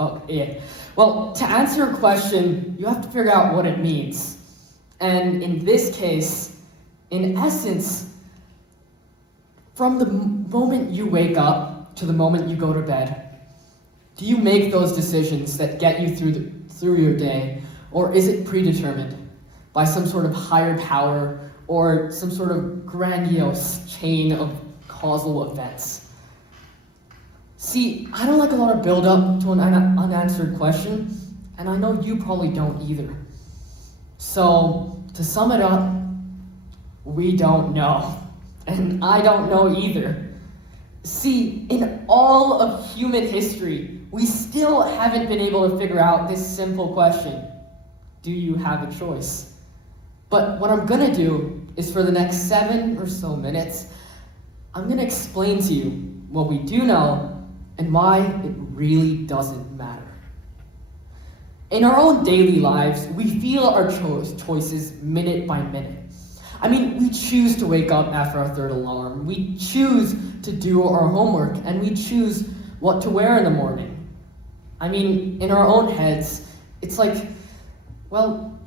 Oh, yeah. Well, to answer a question, you have to figure out what it means. And in this case, in essence, from the moment you wake up to the moment you go to bed, do you make those decisions that get you through your day, or is it predetermined by some sort of higher power or some sort of grandiose chain of causal events? See, I don't like a lot of build-up to an unanswered question, and I know you probably don't either. So, to sum it up, we don't know. And I don't know either. See, in all of human history, we still haven't been able to figure out this simple question. Do you have a choice? But what I'm gonna do is for the next 7 or so minutes, I'm gonna explain to you what we do know and why it really doesn't matter. In our own daily lives, we feel our choices minute by minute. I mean, we choose to wake up after our third alarm, we choose to do our homework, and we choose what to wear in the morning. I mean, in our own heads, it's like, well,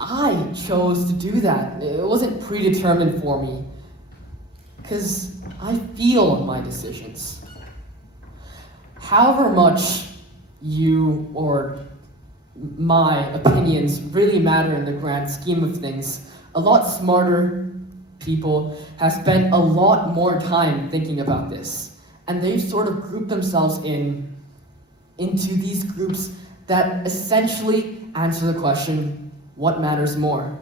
I chose to do that. It wasn't predetermined for me, because I feel my decisions. However much you or my opinions really matter in the grand scheme of things, a lot smarter people have spent a lot more time thinking about this. And they've sort of grouped themselves into these groups that essentially answer the question, what matters more?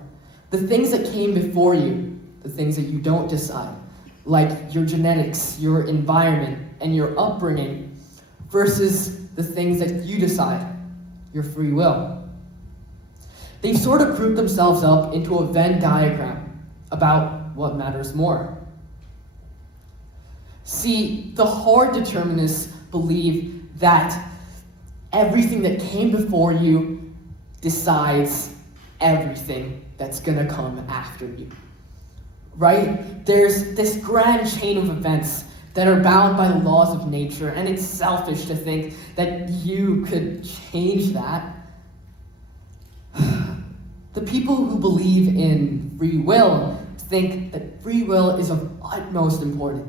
The things that came before you, the things that you don't decide, like your genetics, your environment, and your upbringing, versus the things that you decide, your free will. They've sort of grouped themselves up into a Venn diagram about what matters more. See, the hard determinists believe that everything that came before you decides everything that's gonna come after you, right? There's this grand chain of events that are bound by the laws of nature, and it's selfish to think that you could change that. The people who believe in free will think that free will is of utmost importance.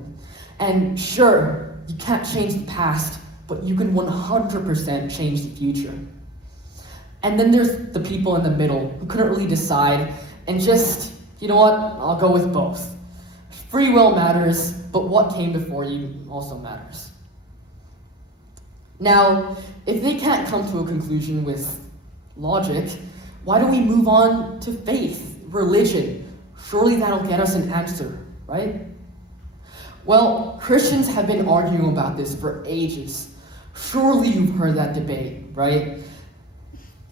And sure, you can't change the past, but you can 100% change the future. And then there's the people in the middle who couldn't really decide and just, you know what, I'll go with both. Free will matters, but what came before you also matters. Now, if they can't come to a conclusion with logic, why don't we move on to faith, religion? Surely that'll get us an answer, right? Well, Christians have been arguing about this for ages. Surely you've heard that debate, right?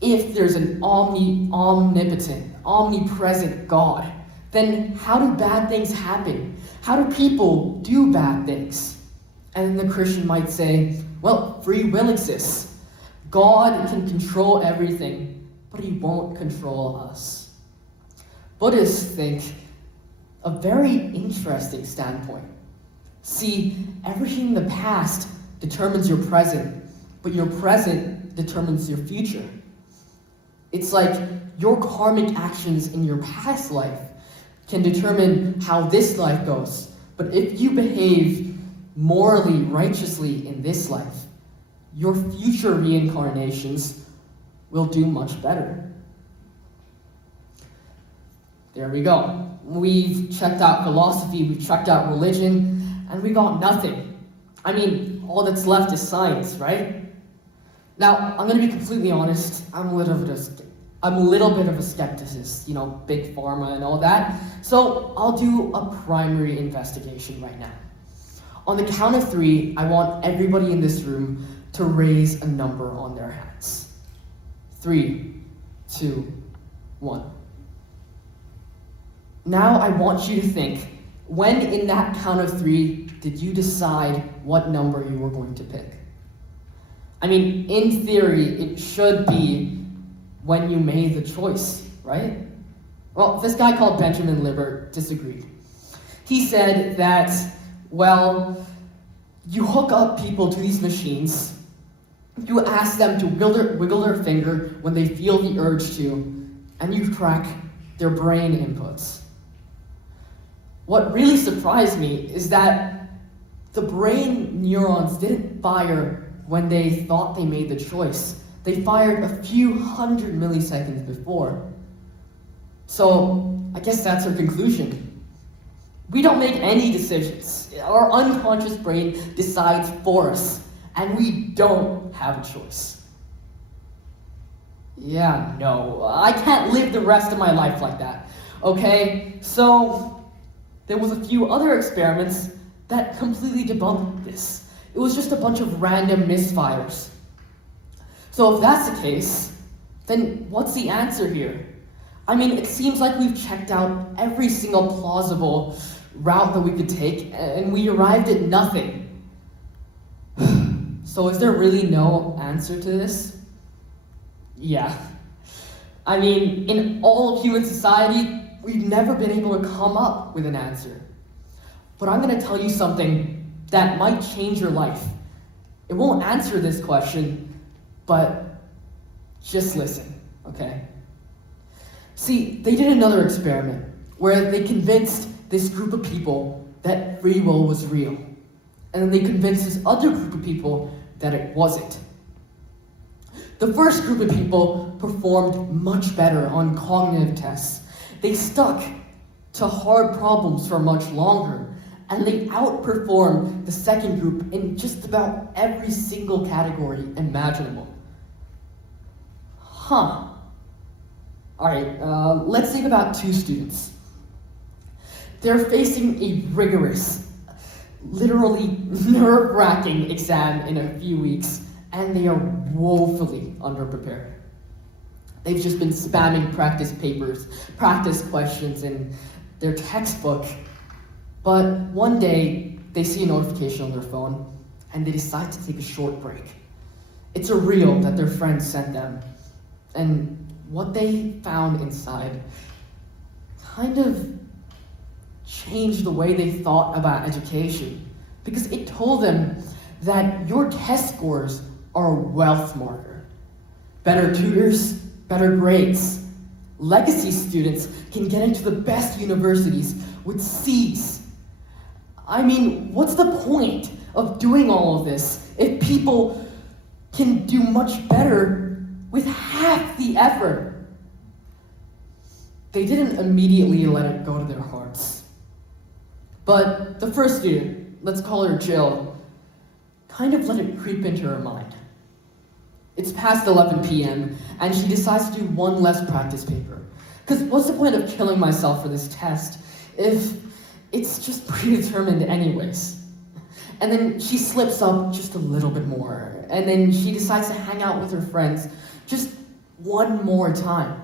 If there's an omnipotent, omnipresent God, then how do bad things happen? How do people do bad things? And then the Christian might say, well, free will exists. God can control everything, but he won't control us. Buddhists think a very interesting standpoint. See, everything in the past determines your present, but your present determines your future. It's like your karmic actions in your past life can determine how this life goes. But if you behave morally, righteously in this life, your future reincarnations will do much better. There we go. We've checked out philosophy, we've checked out religion, and we got nothing. I mean, all that's left is science, right? Now, I'm going to be completely honest, I'm a little bit of a skepticist, big pharma and all that. So I'll do a primary investigation right now. On the count of 3, I want everybody in this room to raise a number on their hands. 3, 2, 1. Now I want you to think, when in that count of 3 did you decide what number you were going to pick? I mean, in theory, it should be when you made the choice, right? Well, this guy called Benjamin Libert disagreed. He said that, well, you hook up people to these machines, You ask them to wiggle their finger when they feel the urge to, and you track their brain inputs. What really surprised me is that the brain neurons didn't fire when they thought they made the choice. They fired a few hundred milliseconds before. So I guess that's our conclusion. We don't make any decisions. Our unconscious brain decides for us, and we don't have a choice. Yeah, no, I can't live the rest of my life like that, okay? So there was a few other experiments that completely debunked this. It was just a bunch of random misfires. So if that's the case, then what's the answer here? I mean, it seems like we've checked out every single plausible route that we could take, and we arrived at nothing. So is there really no answer to this? Yeah. I mean, in all of human society, we've never been able to come up with an answer. But I'm going to tell you something that might change your life. It won't answer this question, but just listen, okay? See, they did another experiment where they convinced this group of people that free will was real. And then they convinced this other group of people that it wasn't. The first group of people performed much better on cognitive tests. They stuck to hard problems for much longer, and they outperformed the second group in just about every single category imaginable. Huh. Alright, let's think about two students. They're facing a rigorous, literally nerve-wracking exam in a few weeks, and they are woefully underprepared. They've just been spamming practice papers, practice questions in their textbook, but one day they see a notification on their phone, and they decide to take a short break. It's a reel that their friend sent them, and what they found inside kind of changed the way they thought about education, because it told them that your test scores are a wealth marker. Better tutors, better grades. Legacy students can get into the best universities with C's. I mean, what's the point of doing all of this if people can do much better with half the effort? They didn't immediately let it go to their hearts. But the first student, let's call her Jill, kind of let it creep into her mind. It's past 11 p.m., and she decides to do one less practice paper. Because what's the point of killing myself for this test if it's just predetermined anyways? And then she slips up just a little bit more, and then she decides to hang out with her friends just one more time.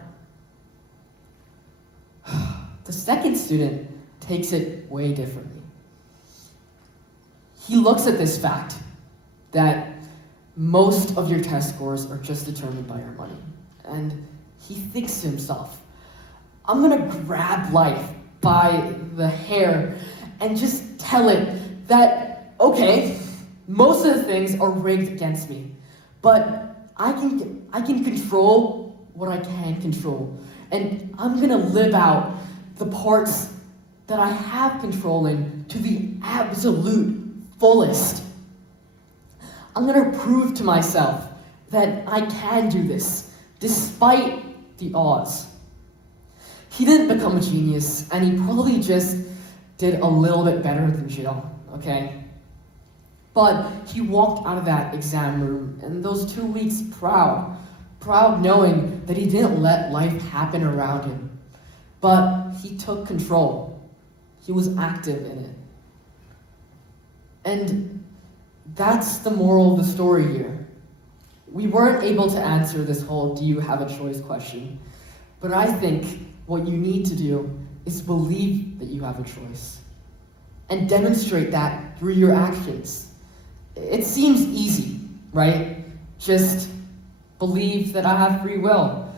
The second student takes it way differently. He looks at this fact that most of your test scores are just determined by your money. And he thinks to himself, I'm gonna grab life by the hair and just tell it that, okay, most of the things are rigged against me, but I can control what I can control. And I'm gonna live out the parts that I have control in to the absolute fullest. I'm gonna prove to myself that I can do this, despite the odds. He didn't become a genius, and he probably just did a little bit better than Jill, okay? But he walked out of that exam room in those 2 weeks proud knowing that he didn't let life happen around him, but he took control. He was active in it. And that's the moral of the story here. We weren't able to answer this whole do you have a choice question, but I think what you need to do is believe that you have a choice and demonstrate that through your actions. It seems easy, right? Just believe that I have free will,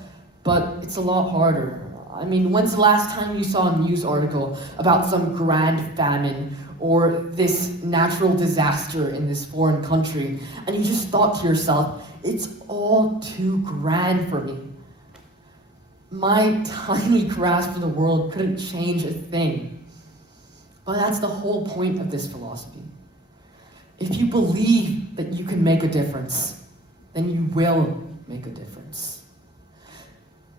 but it's a lot harder. I mean, when's the last time you saw a news article about some grand famine or this natural disaster in this foreign country, and you just thought to yourself, it's all too grand for me. My tiny grasp of the world couldn't change a thing. But that's the whole point of this philosophy. If you believe that you can make a difference, then you will make a difference.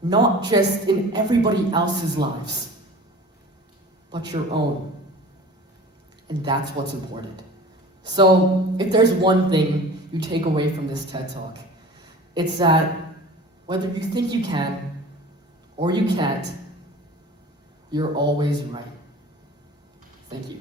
Not just in everybody else's lives, but your own. And that's what's important. So, if there's one thing you take away from this TED Talk, it's that whether you think you can or you can't, you're always right. Thank you.